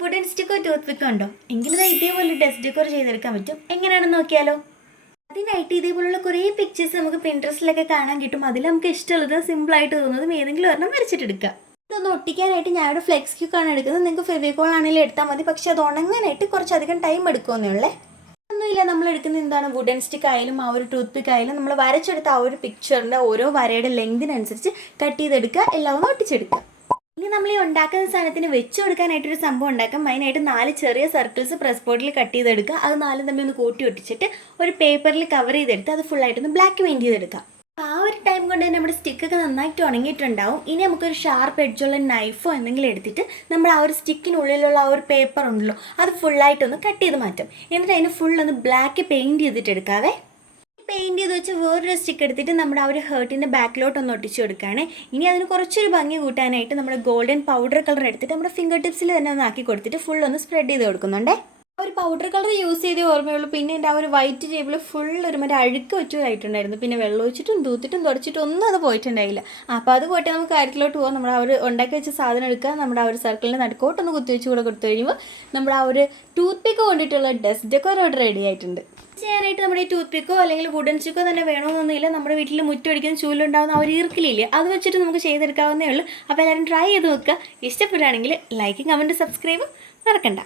Wooden സ്റ്റിക്കോ tooth പിക്കോ ഉണ്ടോ? എങ്കിലും ഇതേപോലെ ഡെസ്ക് ഡെക്കോർ ചെയ്തെടുക്കാൻ പറ്റും. എങ്ങനെയാണെന്ന് നോക്കിയാലോ. അതിനായിട്ട് ഇതേപോലുള്ള കുറേ പിക്ചേഴ്സ് നമുക്ക് പിൻട്രസ്റ്റിലൊക്കെ കാണാൻ കിട്ടും. അതിൽ നമുക്ക് ഇഷ്ടമുള്ളത് സിമ്പിളായിട്ട് തോന്നുന്നതും ഏതെങ്കിലും ഒരെണ്ണം വരച്ചിട്ടെടുക്കുക. ഇതൊന്ന് ഒട്ടിക്കാനായിട്ട് ഞാനിവിടെ ഫ്ലെക്സ് ക്യൂക്കാണ് എടുക്കുന്നത്. നിങ്ങൾക്ക് ഫെവിക്കോൾ ആണെങ്കിലും എടുത്താൽ മതി. പക്ഷേ അത് ഉണങ്ങാനായിട്ട് കുറച്ചധികം ടൈം എടുക്കുമെന്നേ ഉള്ളേ. ഒന്നുമില്ല, നമ്മൾ എടുക്കുന്നത് എന്താണ്, വുഡൻ സ്റ്റിക്ക് ആയാലും ആ ഒരു ടൂത്ത് പിക്ക് ആയാലും നമ്മൾ വരച്ചെടുത്ത ആ ഒരു പിക്ചറിൻ്റെ ഓരോ വരയുടെ ലെങ്തിനനുസരിച്ച് കട്ട് ചെയ്തെടുക്കുക, എല്ലാം ഒന്ന് ഒട്ടിച്ചെടുക്കുക. ഇനി നമ്മൾ ഈ ഉണ്ടാക്കുന്ന സാധനത്തിന് വെച്ച് കൊടുക്കാനായിട്ടൊരു സംഭവം ഉണ്ടാക്കാം. അതിനായിട്ട് 4 ചെറിയ സർക്കിൾസ് പ്രസ് ബോർഡിൽ കട്ട് ചെയ്തെടുക്കുക. അത് 4 തമ്മിൽ ഒന്ന് കൂട്ടി ഒട്ടിച്ചിട്ട് ഒരു പേപ്പറിൽ കവർ ചെയ്തെടുത്ത് അത് ഫുള്ളായിട്ടൊന്ന് ബ്ലാക്ക് പെയിൻറ്റ് ചെയ്തെടുക്കാം. ആ ഒരു ടൈം കൊണ്ട് തന്നെ നമ്മുടെ സ്റ്റിക്കൊക്കെ നന്നായിട്ട് ഉണങ്ങിയിട്ടുണ്ടാവും. ഇനി നമുക്കൊരു ഷാർപ്പ് എഡ്ജുള്ള നൈഫോ എന്തെങ്കിലും എടുത്തിട്ട് നമ്മൾ ആ ഒരു സ്റ്റിക്കിനുള്ളിലുള്ള ആ ഒരു പേപ്പർ ഉണ്ടല്ലോ അത് ഫുള്ളായിട്ടൊന്ന് കട്ട് ചെയ്ത് മാറ്റും. എന്നിട്ട് അതിന് ഫുള്ളൊന്ന് ബ്ലാക്ക് പെയിൻറ്റ് ചെയ്തിട്ട് എടുക്കാവേ. പെയിൻറ്റ് ചെയ്ത് വെച്ച് വേറൊരു സ്റ്റിക്ക് എടുത്തിട്ട് നമ്മുടെ ആ ഒരു ഹേർട്ടിൻ്റെ ബാക്കിലോട്ടൊന്ന് ഒട്ടിച്ചു കൊടുക്കുകയാണ്. ഇനി അതിന് കുറച്ചൊരു ഭംഗി കൂട്ടാനായിട്ട് നമ്മുടെ ഗോൾഡൻ പൗഡർ കളർ എടുത്തിട്ട് നമ്മുടെ ഫിംഗർ ടിപ്സിൽ തന്നെ ഒന്ന് ആക്കി കൊടുത്തിട്ട് ഫുള്ളൊന്ന് സ്പ്രെഡ് ചെയ്ത് കൊടുക്കുന്നുണ്ടേ. ആ ഒരു പൗഡർ കളർ യൂസ് ചെയ്തേ ഓർമ്മയുള്ളൂ. പിന്നെ എൻ്റെ ആ ഒരു വൈറ്റ് ടേബിൾ ഫുൾ ഒരു മറ്റേ അഴുക്ക് വെച്ചതായിട്ടുണ്ടായിരുന്നു. പിന്നെ വെള്ളം ഒഴിച്ചിട്ടും തൂത്തിട്ടും തുടച്ചിട്ടും ഒന്നും അത് പോയിട്ടുണ്ടായില്ല. അപ്പോൾ അത് പോയിട്ട് നമുക്ക് കാര്യത്തിലോട്ട് പോകാം. നമ്മൾ ആ ഒരു ഉണ്ടാക്കി വെച്ച സാധനം എടുക്കുക, നമ്മുടെ ആ ഒരു സർക്കിളിൻ്റെ നടുക്കോട്ടൊന്ന് കുത്തിവെച്ച് കൂടെ കൊടുത്തു കഴിയുമ്പോൾ നമ്മുടെ ആ ഒരു ടൂത്ത് പിക്ക് കൊണ്ടിട്ടുള്ള ഡെസ്ക് ഡെക്കോർ റെഡി ആയിട്ടുണ്ട്. ചെയ്യാനായിട്ട് നമ്മുടെ ഈ ടൂത്ത് പിക്കോ അല്ലെങ്കിൽ വുഡൻ സ്റ്റിക്കോ തന്നെ വേണമെന്നൊന്നുമില്ല. നമ്മുടെ വീട്ടിൽ മുറ്റമടിക്കുന്ന ചൂലുണ്ടാകുന്ന ആ ഒരു ഈർക്കിലില്ലേ, അത് വെച്ചിട്ട് നമുക്ക് ചെയ്തെടുക്കാവുന്നേ ഉള്ളൂ. അപ്പോൾ എല്ലാവരും ട്രൈ ചെയ്ത് നോക്കുക. ഇഷ്ടപ്പെടുകയാണെങ്കിൽ ലൈക്കും കമൻറ്റ് സബ്സ്ക്രൈബും മറക്കണ്ട.